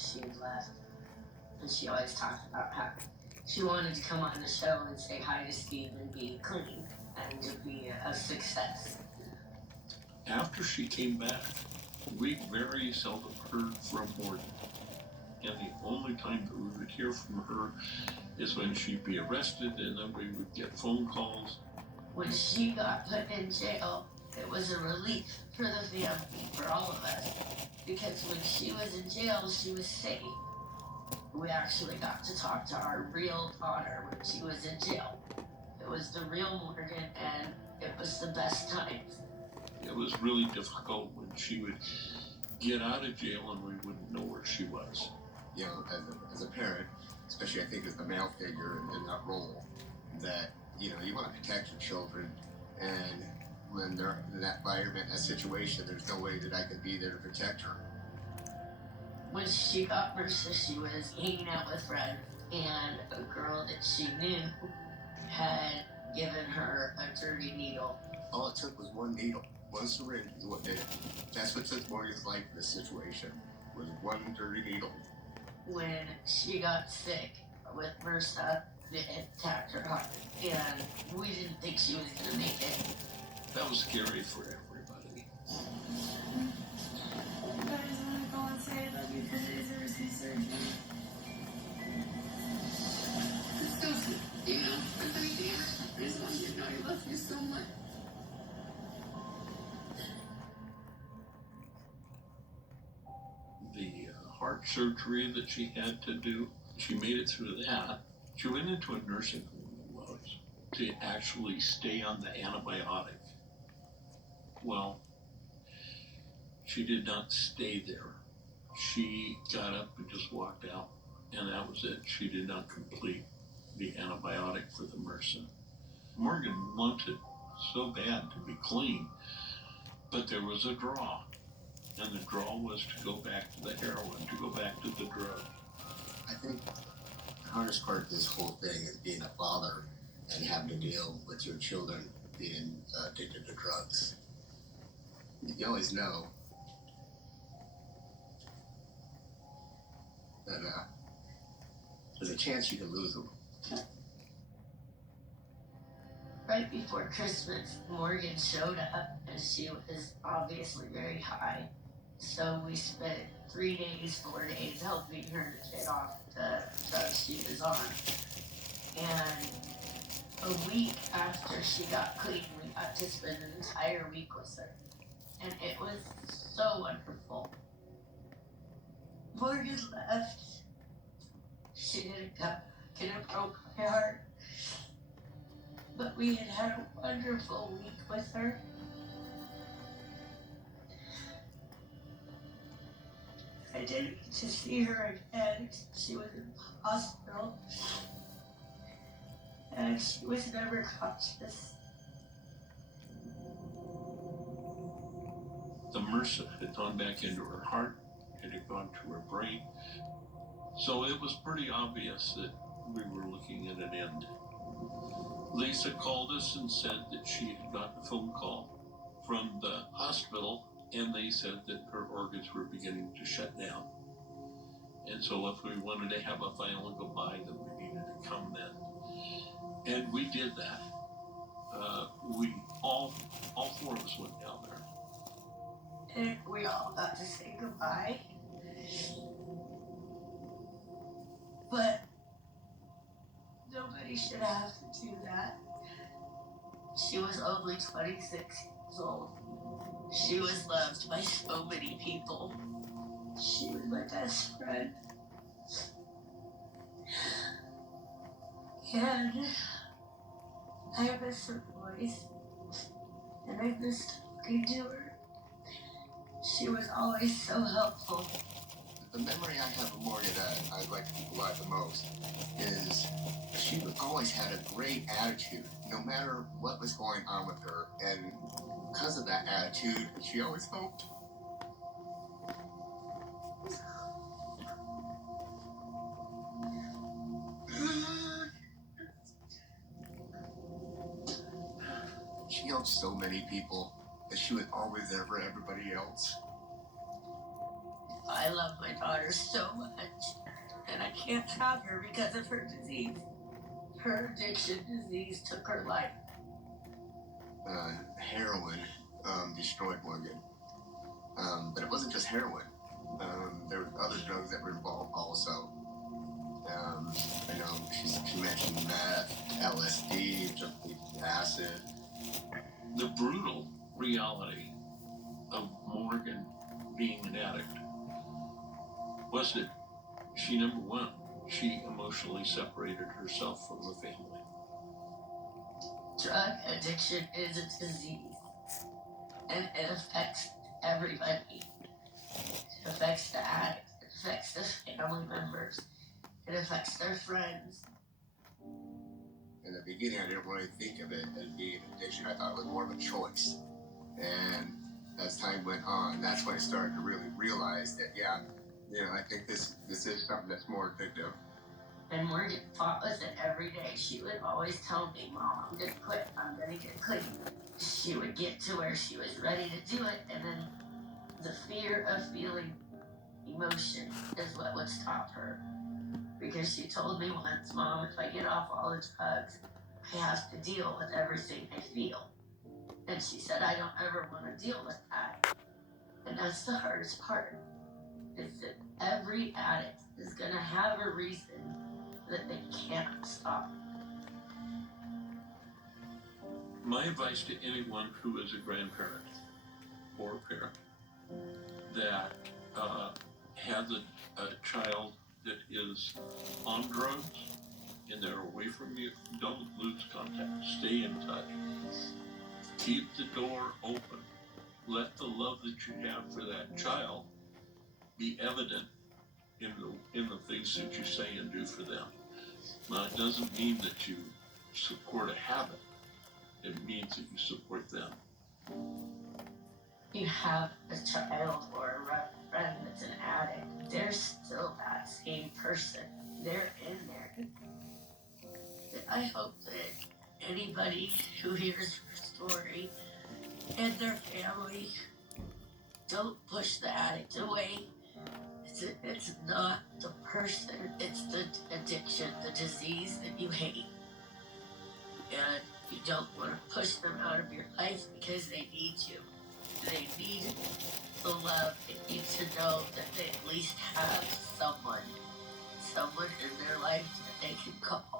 she had left. And she always talked about how she wanted to come on the show and say hi to Steve and be clean and to be a success. After she came back, we very seldom heard from Morgan. And the only time that we would hear from her is when she'd be arrested, and then we would get phone calls. When she got put in jail, it was a relief for the family, for all of us, because when she was in jail, she was safe. We actually got to talk to our real daughter when she was in jail. It was the real Morgan, and it was the best times. It was really difficult when she would get out of jail and we wouldn't know where she was. You know, as a parent, especially I think as the male figure in that role, that, you know, you want to protect your children, and when they're in that environment, that situation, there's no way that I could be there to protect her. When she got MRSA, she was hanging out with friends, and a girl that she knew had given her a dirty needle. All it took was one needle, one syringe is what did it. That's what took Morgan's life in this situation, was one dirty needle. When she got sick with MRSA, it attacked her heart, and we didn't think she was going to make it. That was scary for everybody. I just want to call and say I love you because it is a risky surgery. It's so, you know, if anything ever happened, I just want you to know I love you so much. The heart surgery that she had to do, she made it through that. She went into a nursing home to actually stay on the antibiotic. Well, she did not stay there. She got up and just walked out, and that was it. She did not complete the antibiotic for the MRSA. Morgan wanted so bad to be clean, but there was a draw. And the draw was to go back to the heroin, to go back to the drug. I think the hardest part of this whole thing is being a father and having to deal with your children being addicted to drugs. You always know that there's a chance you can lose them. Right before Christmas, Morgan showed up, and she was obviously very high. So we spent 3 days, 4 days helping her to get off the drugs she was on. And a week after she got clean, we got to spend an entire week with her. And it was so wonderful. Morgan left. She didn't come, and it broke my heart. But we had a wonderful week with her. I didn't get to see her again. She was in the hospital. And she was never conscious. The MRSA had gone back into her heart, it had gone to her brain. So it was pretty obvious that we were looking at an end. Lisa called us and said that she had gotten a phone call from the hospital, and they said that her organs were beginning to shut down. And so if we wanted to have a final goodbye, then we needed to come then. And we did that. We all 4 of us went down there. And we all got to say goodbye. But nobody should have to do that. She was only 26 years old. She was loved by so many people. She was my best friend. And I miss her voice. And I miss talking to her. She was always so helpful. The memory I have of Morgan that I'd like to keep alive the most is she always had a great attitude, no matter what was going on with her. And because of that attitude, she always helped. She helped so many people, and she was always there for everybody else. I I love my daughter so much, and I can't have her because of her disease. Her addiction disease took her life. Heroin destroyed Morgan. But it wasn't just heroin. There were other drugs that were involved also. I know she mentioned meth, LSD, acid. The brutal reality of Morgan being an addict was that number one, she emotionally separated herself from the family. Drug addiction is a disease, and it affects everybody. It affects the addict, it affects the family members, it affects their friends. In the beginning, I didn't really think of it as being an addiction. I thought it was more of a choice. And as time went on, that's when I started to really realize that, I think this is something that's more addictive. And Morgan fought with it every day. She would always tell me, Mom, I'm gonna quit, I'm gonna get clean. She would get to where she was ready to do it, and then the fear of feeling emotion is what would stop her. Because she told me once, Mom, if I get off all the drugs, I have to deal with everything I feel. And she said, I don't ever want to deal with that. And that's the hardest part, is that every addict is going to have a reason that they can't stop. My advice to anyone who is a grandparent or a parent that has a child that is on drugs and they're away from you, don't lose contact. Stay in touch. Keep the door open. Let the love that you have for that child be evident in the things that you say and do for them. Now, it doesn't mean that you support a habit. It means that you support them. You have a child or a friend that's an addict, they're still that same person. They're in there. I hope that anybody who hears her story and their family don't push the addict away. It's not the person, it's the addiction, the disease that you hate. And you don't want to push them out of your life because they need you. They need the love. They need to know that they at least have someone in their life that they can call.